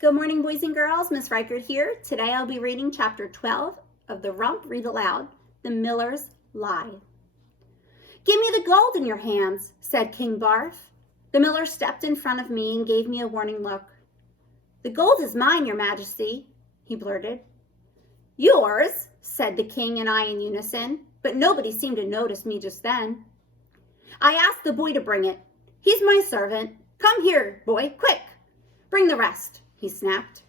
Good morning, boys and girls. Miss Reichert here. Today I'll be reading chapter 12 of the Rump Read Aloud, The Miller's Lie. "Give me the gold in your hands," said King Barf. The miller stepped in front of me and gave me a warning look. "The gold is mine, your majesty," he blurted. "Yours," said the king and I in unison, but nobody seemed to notice me just then. "I asked the boy to bring it. He's my servant. Come here, boy, quick. Bring the rest," he snapped.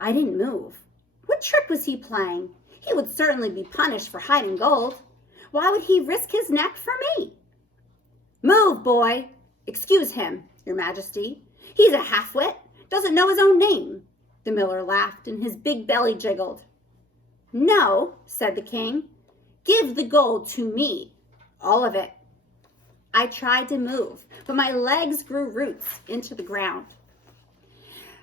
I didn't move. What trick was he playing? He would certainly be punished for hiding gold. Why would he risk his neck for me? "Move, boy. Excuse him, your majesty. He's a half-wit, doesn't know his own name." The miller laughed and his big belly jiggled. "No," said the king. "Give the gold to me, all of it." I tried to move, but my legs grew roots into the ground.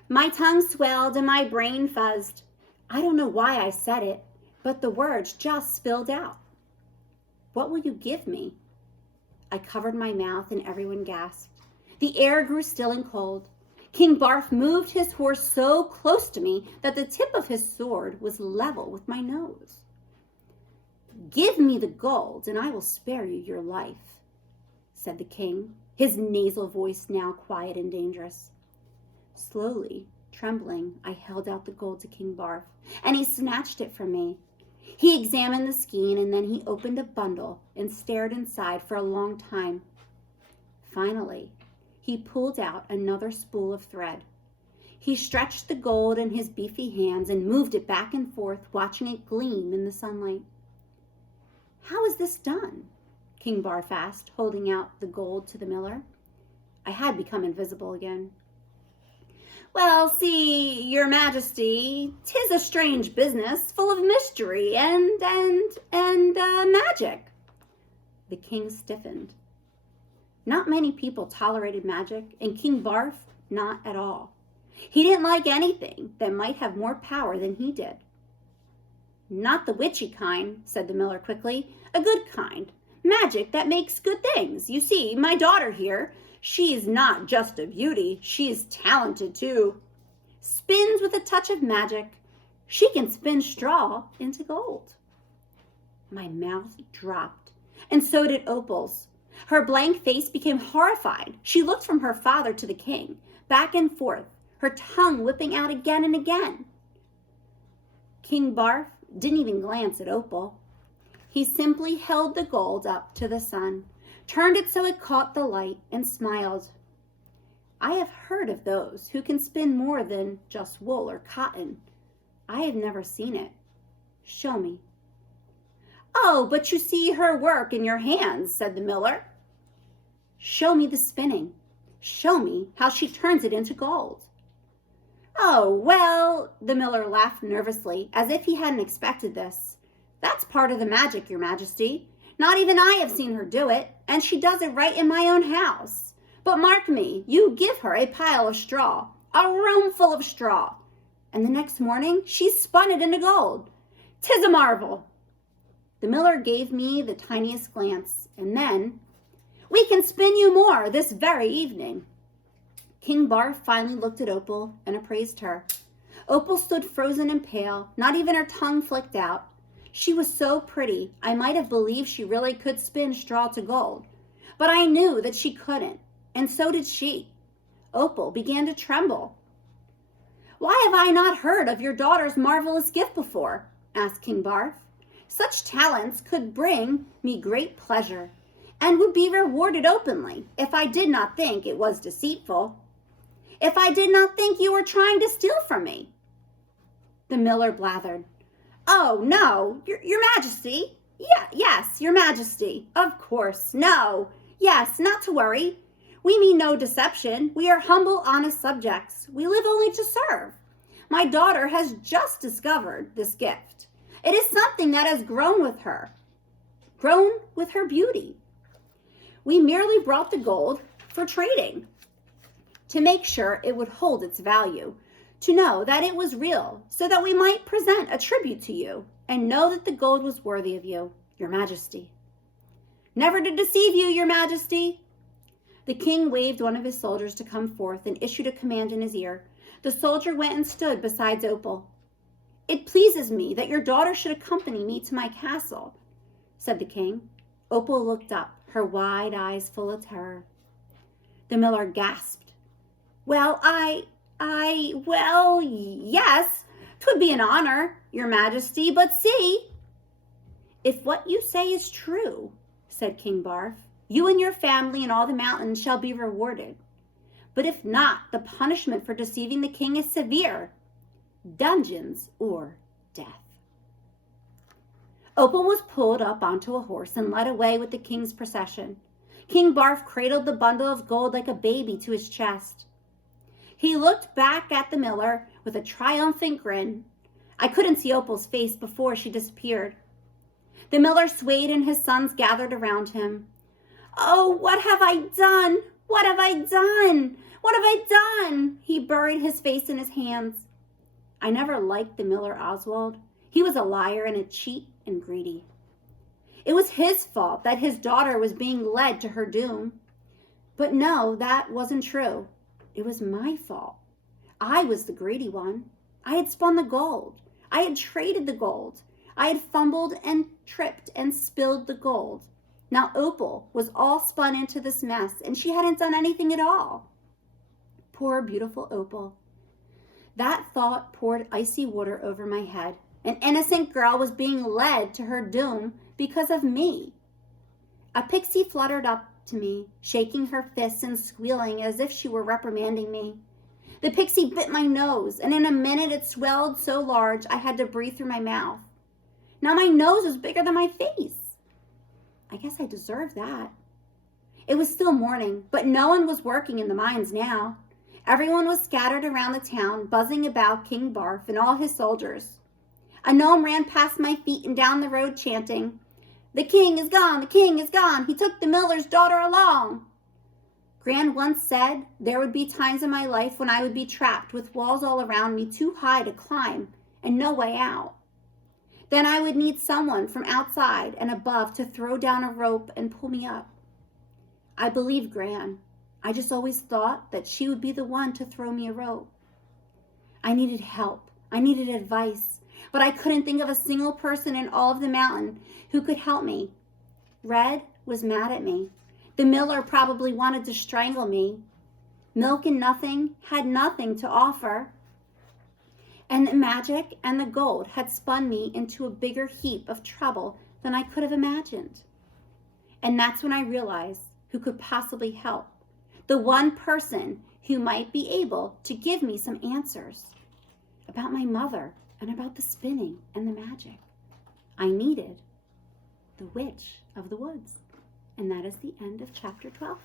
My tongue swelled and my brain fuzzed. I don't know why I said it, but the words just spilled out. "What will you give me?" I covered my mouth and everyone gasped. The air grew still and cold. King Barf moved his horse so close to me that the tip of his sword was level with my nose. "Give me the gold and I will spare you your life," said the king, his nasal voice now quiet and dangerous. Slowly, trembling, I held out the gold to King Barf, and he snatched it from me. He examined the skein, and then he opened a bundle and stared inside for a long time. Finally, he pulled out another spool of thread. He stretched the gold in his beefy hands and moved it back and forth, watching it gleam in the sunlight. "How is this done?" King Barf asked, holding out the gold to the miller. I had become invisible again. "Well, see, your majesty, 'tis a strange business, full of mystery and magic." The king stiffened. Not many people tolerated magic, and King Barf not at all. He didn't like anything that might have more power than he did. "Not the witchy kind," said the miller quickly. "A good kind. Magic that makes good things. You see, my daughter here, she's not just a beauty, she's talented too. Spins with a touch of magic. She can spin straw into gold." My mouth dropped, and so did Opal's. Her blank face became horrified. She looked from her father to the king, back and forth, her tongue whipping out again and again. King Barf didn't even glance at Opal. He simply held the gold up to the sun, turned it so it caught the light, and smiled. "I have heard of those who can spin more than just wool or cotton. I have never seen it. Show me." "Oh, but you see her work in your hands," said the miller. "Show me the spinning. Show me how she turns it into gold." "Oh, well," the miller laughed nervously, as if he hadn't expected this. "That's part of the magic, your majesty. Not even I have seen her do it, and she does it right in my own house. But mark me, you give her a pile of straw, a room full of straw, and the next morning she's spun it into gold. 'Tis a marvel." The miller gave me the tiniest glance, and then, "We can spin you more this very evening." King Barf finally looked at Opal and appraised her. Opal stood frozen and pale, not even her tongue flicked out. She was so pretty, I might have believed she really could spin straw to gold. But I knew that she couldn't, and so did she. Opal began to tremble. "Why have I not heard of your daughter's marvelous gift before?" asked King Barf. "Such talents could bring me great pleasure, and would be rewarded openly if I did not think it was deceitful. If I did not think you were trying to steal from me." The miller blathered. "Oh, no, your majesty. Yes, your majesty. Of course, no. Yes, not to worry. We mean no deception. We are humble, honest subjects. We live only to serve. My daughter has just discovered this gift. It is something that has grown with her beauty. We merely brought the gold for trading, to make sure it would hold its value, to know that it was real, so that we might present a tribute to you and know that the gold was worthy of you, your majesty." "Never to deceive you, your majesty." The king waved one of his soldiers to come forth and issued a command in his ear. The soldier went and stood beside Opal. "It pleases me that your daughter should accompany me to my castle," said the king. Opal looked up, her wide eyes full of terror. The miller gasped. Well, yes, 'twould be an honor, your majesty, but see." "If what you say is true," said King Barf, "you and your family and all the mountains shall be rewarded. But if not, the punishment for deceiving the king is severe. Dungeons or death." Opal was pulled up onto a horse and led away with the king's procession. King Barf cradled the bundle of gold like a baby to his chest. He looked back at the miller with a triumphant grin. I couldn't see Opal's face before she disappeared. The miller swayed and his sons gathered around him. "Oh, what have I done? What have I done? What have I done?" He buried his face in his hands. I never liked the miller Oswald. He was a liar and a cheat and greedy. It was his fault that his daughter was being led to her doom. But no, that wasn't true. It was my fault. I was the greedy one. I had spun the gold. I had traded the gold. I had fumbled and tripped and spilled the gold. Now Opal was all spun into this mess, and she hadn't done anything at all. Poor beautiful Opal. That thought poured icy water over my head. An innocent girl was being led to her doom because of me. A pixie fluttered up to me, shaking her fists and squealing as if she were reprimanding me. The pixie bit my nose, and in a minute it swelled so large I had to breathe through my mouth. Now my nose was bigger than my face. I guess I deserved that. It was still morning, but no one was working in the mines now. Everyone was scattered around the town, buzzing about King Barf and all his soldiers. A gnome ran past my feet and down the road chanting, "The king is gone, the king is gone, he took the miller's daughter along." Gran once said there would be times in my life when I would be trapped with walls all around me too high to climb and no way out. Then I would need someone from outside and above to throw down a rope and pull me up. I believed Gran. I just always thought that she would be the one to throw me a rope. I needed help. I needed advice, but I couldn't think of a single person in all of the mountain who could help me. Red was mad at me. The miller probably wanted to strangle me. Milk and Nothing had nothing to offer. And the magic and the gold had spun me into a bigger heap of trouble than I could have imagined. And that's when I realized who could possibly help. The one person who might be able to give me some answers about my mother and about the spinning and the magic. I needed the Witch of the Woods. And that is the end of chapter 12.